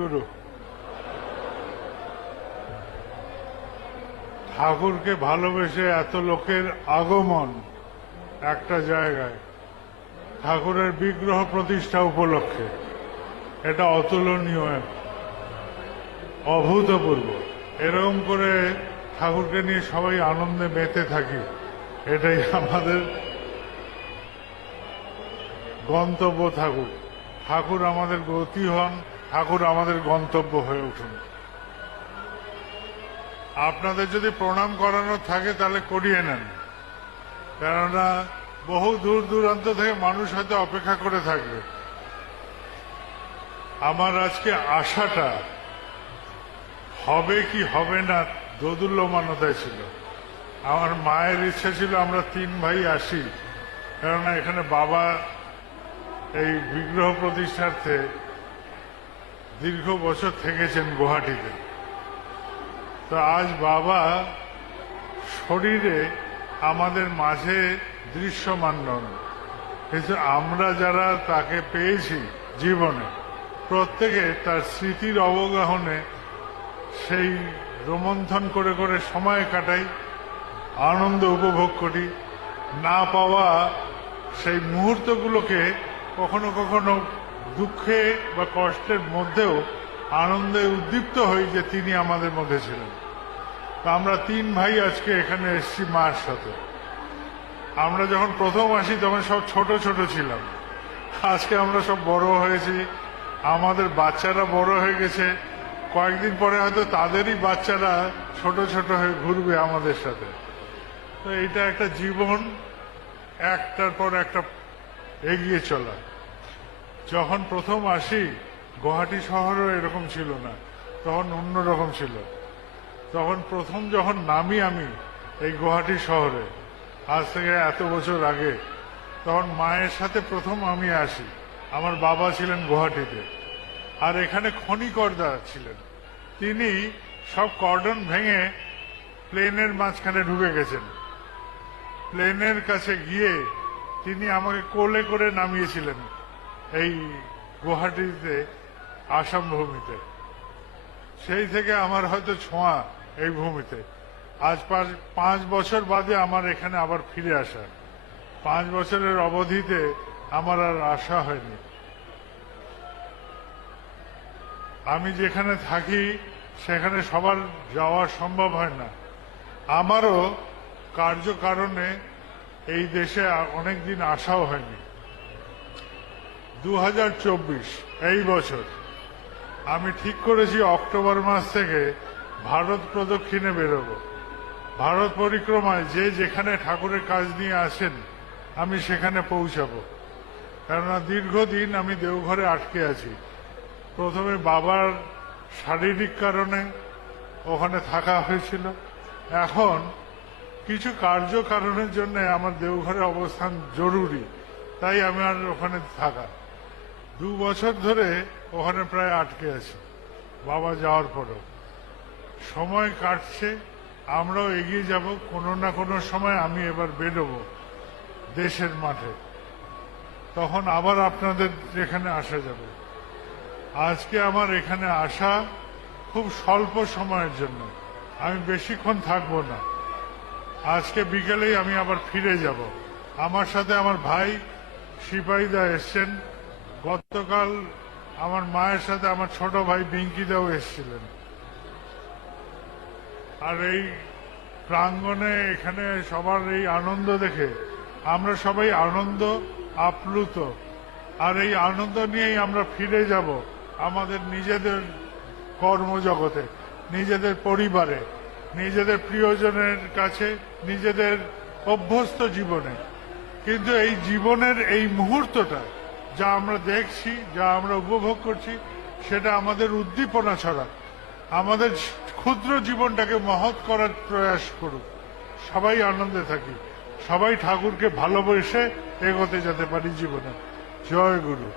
গুরু ঠাকুরকে ভালোবেসে এত লোকের আগমন একটা জায়গায় ঠাকুরের বিগ্রহ প্রতিষ্ঠা উপলক্ষে এটা অতুলনীয়, অভূতপূর্ব। এরকম করে ঠাকুরকে নিয়ে সবাই আনন্দে মেতে থাকি, এটাই আমাদের গন্তব্য থাকুক। ঠাকুর আমাদের গতি হন, ঠাকুর আমাদের গন্তব্য হয়ে উঠুন। আপনাদের যদি প্রণাম করানো থাকে তাহলে করিয়ে নেন, কেননা বহু দূর দূরান্ত থেকে মানুষ হয়তো অপেক্ষা করে থাকবে। আমার আজকে আশাটা হবে কি হবে না দোদুল্যমানতায় ছিল। আমার মায়ের ইচ্ছা ছিল আমরা 3 ভাই আসি, কেননা এখানে বাবা এই বিগ্রহ প্রতিষ্ঠার্থে দীর্ঘ বছর থেকেছেন গুয়াহাটিতে। তো আজ বাবা শরীরে আমাদের মাঝে দৃশ্যমান নন, কিন্তু আমরা যারা তাকে পেয়েছি জীবনে, প্রত্যেকে তার স্মৃতির অবগাহনে সেই রোমন্থন করে করে সময় কাটাই, আনন্দ উপভোগ করি। না পাওয়া সেই মুহূর্তগুলোকে কখনো কখনো দুঃখে বা কষ্টের মধ্যেও আনন্দে উদ্দীপ্ত হই যে তিনি আমাদের মধ্যে ছিলেন। তো আমরা 3 ভাই আজকে এখানে এসেছি মার সাথে। আমরা যখন প্রথম আসি তখন সব ছোট ছোট ছিলাম, আজকে আমরা সব বড় হয়েছি, আমাদের বাচ্চারা বড় হয়ে গেছে। কয়েকদিন পরে হয়তো তাদেরই বাচ্চারা ছোট ছোট হয়ে ঘুরবে আমাদের সাথে। তো এটা একটা জীবন, একটার পর একটা এগিয়ে চলা। যখন প্রথম আসি গুয়াহাটি শহরও এরকম ছিল না, তখন অন্যরকম ছিল। তখন প্রথম যখন নামি আমি এই গুয়াহাটি শহরে, আজ থেকে এত বছর আগে, তখন মায়ের সাথে প্রথম আমি আসি। আমার বাবা ছিলেন গুয়াহাটিতে, আর এখানে খনিকর্তা ছিলেন। তিনি সব কর্ডন ভেঙে প্লেনের মাঝখানে ঢুকে গেছেন। প্লেনের কাছে গিয়ে তিনি আমাকে কোলে করে নামিয়েছিলেন এই গুয়াহাটিতে, আসাম ভূমিতে। সেই থেকে আমার হয়তো ছোঁয়া এই ভূমিতে। আজ 5 বছর বাদে আমার এখানে আবার ফিরে আসা। 5 বছরের অবধিতে আমার আর আশা হয়নি। আমি যেখানে থাকি সেখানে সবার যাওয়া সম্ভব হয় না। আমারও কার্যকারণে এই দেশে অনেকদিন আসাও হয়নি। 2024 এই বছর আমি ঠিক করেছি অক্টোবর মাস থেকে ভারত প্রদক্ষিণে বেরোব। ভারত পরিক্রমায় যে যেখানে ঠাকুরের কাজ নিয়ে আসেন আমি সেখানে পৌঁছাবো। কেননা দীর্ঘদিন আমি দেওঘরে আটকে আছি। প্রথমে বাবার শারীরিক কারণে ওখানে থাকা হয়েছিল, এখন কিছু কার্যকারণের জন্য আমার দেওঘরে অবস্থান জরুরি, তাই আমি আর ওখানে থাকা। 2 বছর ধরে ওখানে প্রায় আটকে আছি বাবা যাওয়ার পরও। সময় কাটছে, আমরাও এগিয়ে যাব। কোনো না কোনো সময় আমি এবার বেরোবো দেশের মাঠে, তখন আবার আপনাদের এখানে আসা যাবে। আজকে আমার এখানে আসা খুব স্বল্প সময়ের জন্য, আমি বেশিক্ষণ থাকবো না। আজকে বিকেলেই আমি আবার ফিরে যাব। আমার সাথে আমার ভাই সিপাহীদা এসছেন। গতকাল আমার মায়ের সাথে আমার ছোট ভাই বিঙ্কিদাও এসেছিলেন। আর এই প্রাঙ্গণে এখানে সবার এই আনন্দ দেখে আমরা সবাই আনন্দ আপ্লুত। আর এই আনন্দ নিয়েই আমরা ফিরে যাব আমাদের নিজেদের কর্মজগতে, নিজেদের পরিবারে, নিজেদের প্রিয়জনের কাছে, নিজেদের অভ্যস্ত জীবনে। কিন্তু এই জীবনের এই মুহূর্তটা যা আমরা দেখছি, যা আমরা উপভোগ করছি, সেটা আমাদের উদ্দীপনা ছড়া, আমাদের ক্ষুদ্র জীবনটাকে মহৎ করার প্রয়াস করুক। সবাই আনন্দে থাকি, সবাই ঠাকুরকে ভালোবেসে এগোতে যেতে পারি জীবনে। জয় গুরু।